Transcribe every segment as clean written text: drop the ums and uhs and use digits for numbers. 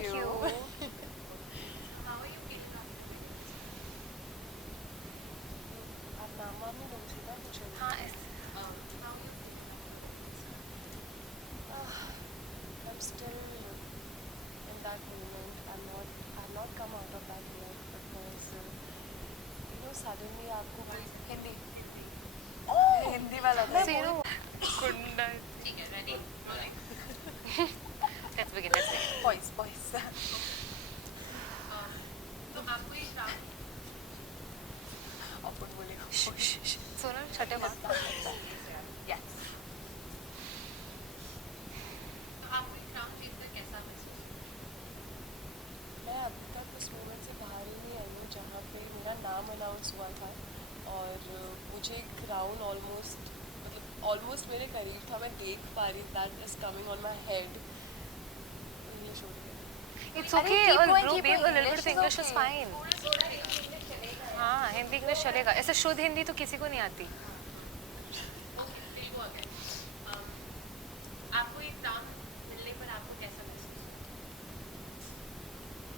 Thank you. you. आप नाम वाम नहीं लोगे सीधा कुछ हाँ इस I'm still in that moment. I've not come out of that yet because suddenly आपको कोई हिंदी हिंदी वाला मैं था। बोल कुंडा let's begin voice अपन बोलेगा सुनो छोटे माँ yes मैं अभी तक उस मोमेंट से बाहर ही नहीं आई हूँ जहाँ पे मेरा नाम अनाउंस हुआ था और मुझे क्राउन ऑलमोस्ट मेरे करीब था। मैं देख पा रही that is coming on my head. English हो रही है। it's अरे okay keep और going, bro keep babe going. a little bit of English is okay. fine हाँ हिंदी इंग्लिश चलेगा ऐसे शुद्ध हिंदी तो किसी को नहीं आती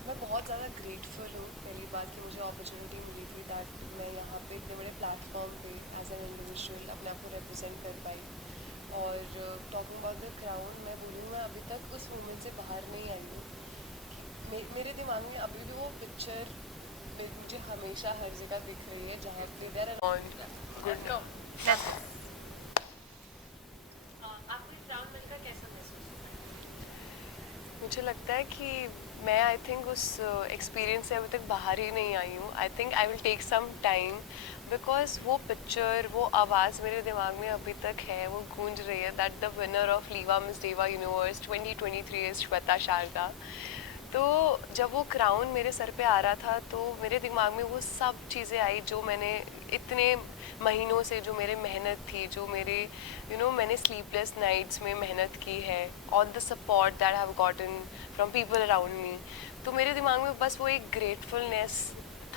मैं बहुत ज़्यादा ग्रेटफुल हूँ पहली बात कि मुझे अपॉर्चुनिटी मिली थी दैट मैं यहाँ पे इतने बड़े प्लेटफॉर्म पे एज एन इंडिविजुअल अपने आप को रिप्रेजेंट कर पाई। और टॉकिंग अबाउट द क्राउन मैं बोलूँ मैं अभी तक उस मोमेंट से बाहर नहीं आई हूँ कि मेरे दिमाग में अभी भी वो पिक्चर मुझे हमेशा हर जगह दिख रही है जहाँ पे देर ऑन गुड नो। मुझे लगता है कि मैं आई थिंक उस एक्सपीरियंस से अभी तक बाहर ही नहीं आई हूँ। I think I will take some time because वो पिक्चर वो आवाज़ मेरे दिमाग में अभी तक है, वो गूंज रही है that the winner of लीवा miss देवा यूनिवर्स 2023 इज श्वेता शारदा। तो जब वो क्राउन मेरे सर पे आ रहा था तो मेरे दिमाग में वो सब चीज़ें आई जो मैंने इतने महीनों से जो मेरे मेहनत थी, जो मेरे मैंने स्लीपलेस नाइट्स में मेहनत की है, all the support that have gotten from people around me. तो मेरे दिमाग में बस वो एक ग्रेटफुलनेस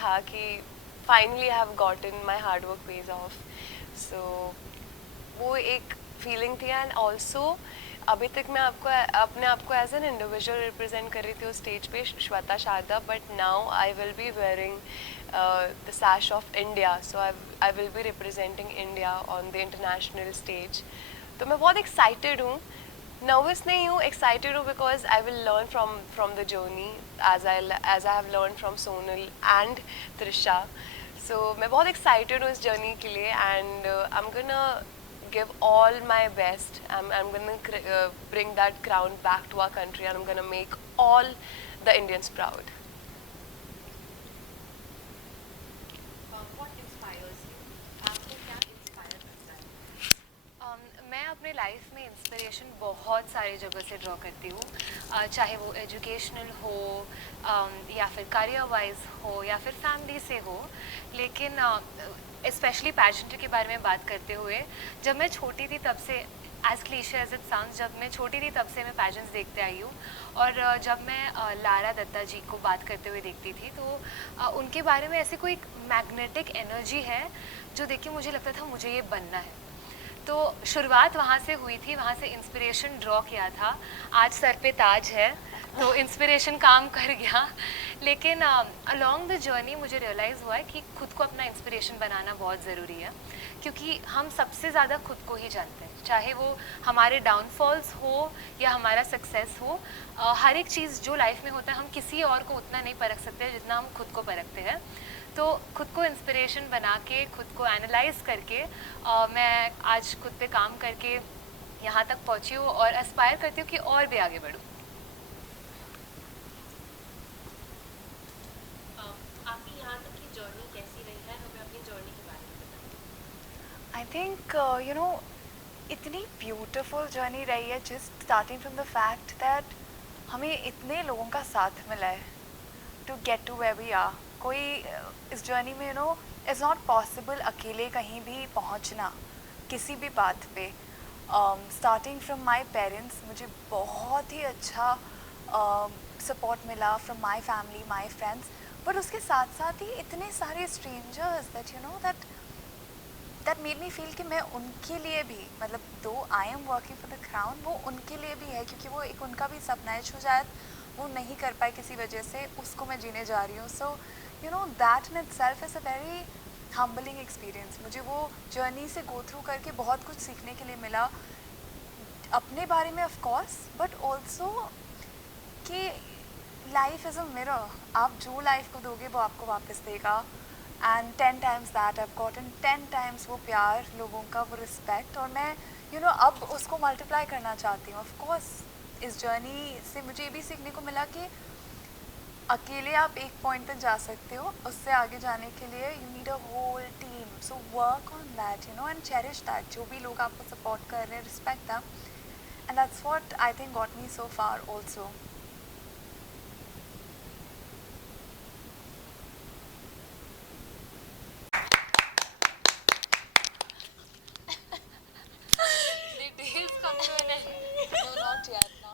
था कि finally I have gotten my hard work paid off. So वो एक फीलिंग थी। एंड ऑल्सो अभी तक मैं अपने आप को एज एन इंडिविजुअल रिप्रेजेंट कर रही थी उस स्टेज पे Shweta Sharda, but now I will be wearing the sash of India. So I will be representing India on the international stage. तो मैं बहुत एक्साइटेड हूँ, नर्वस नहीं हूँ, एक्साइटेड हूँ because I will learn from the journey as I have learn from Sonal and Trisha. So मैं बहुत excited हूँ इस जर्नी के लिए and I am gonna give all my best. I'm going to bring that crown back to our country and I'm going to make all the Indians proud. मैं अपने life में inspiration बहुत सारी जगह से ड्रॉ करती हूँ, चाहे वो एजुकेशनल हो या फिर करियर वाइज हो या फिर फैमिली से हो। लेकिन स्पेशली पैजेंट्री के बारे में बात करते हुए, जब मैं छोटी थी तब से as cliche as it sounds, जब मैं छोटी थी तब से मैं पैजेंट्स देखते आई हूँ। और जब मैं लारा दत्ता जी को बात करते हुए देखती थी तो उनके बारे में ऐसी कोई मैग्नेटिक एनर्जी है जो देख के मुझे लगता था मुझे ये बनना है। तो शुरुआत वहाँ से हुई थी, वहाँ से इंस्पिरेशन ड्रॉ किया था। आज सर पे ताज है तो इंस्पिरेशन काम कर गया। लेकिन अलोंग द जर्नी मुझे रियलाइज़ हुआ है कि खुद को अपना इंस्पिरेशन बनाना बहुत ज़रूरी है, क्योंकि हम सबसे ज़्यादा खुद को ही जानते हैं, चाहे वो हमारे डाउनफॉल्स हो या हमारा सक्सेस हो। हर एक चीज़ जो लाइफ में होता है हम किसी और को उतना नहीं परख सकते जितना हम खुद को परखते हैं। तो खुद को इंस्पिरेशन बना के, खुद को एनालाइज करके मैं आज खुद पे काम करके यहाँ तक पहुँची हूँ और एस्पायर करती हूँ कि और भी आगे बढ़ूँ। आपकी यहाँ तक की जर्नी कैसी रही है, हमें अपनी जर्नी के बारे में बताएं। आई थिंक इतनी ब्यूटीफुल जर्नी रही है, just starting from the fact that हमें इतने लोगों का साथ मिला है to get to where we are. कोई इस जर्नी में इज़ नॉट पॉसिबल अकेले कहीं भी पहुंचना किसी भी बात पे। स्टार्टिंग फ्रॉम माय पेरेंट्स, मुझे बहुत ही अच्छा सपोर्ट मिला from my family, my friends, but उसके साथ साथ ही इतने सारे strangers that made me feel कि मैं उनके लिए भी, मतलब दो I am working for the crown, वो उनके लिए भी है, क्योंकि वो एक उनका भी सपना है। शायद वो नहीं कर पाए किसी वजह से, उसको मैं जीने जा रही हूँ. So you know that in itself is a very humbling experience. मुझे वो जर्नी से गो थ्रू करके बहुत कुछ सीखने के लिए मिला अपने बारे में ऑफ कोर्स, बट ऑल्सो कि लाइफ इज़ अ मिरर. आप जो लाइफ को दोगे वो आपको वापस देगा. And 10 times that I gotten 10 times वो प्यार लोगों का, वो रिस्पेक्ट. और मैं अब उसको मल्टीप्लाई करना चाहती हूँ. ऑफ कोर्स इस जर्नी से मुझे ये भी सीखने को मिला कि अकेले आप एक पॉइंट तक जा सकते हो, उससे आगे जाने के लिए you need a whole team. So work on that and cherish that. जो भी लोग आपको सपोर्ट कर रहे हैं, respect them. And that's what I think got me so far also. The days come to an end. No, not yet.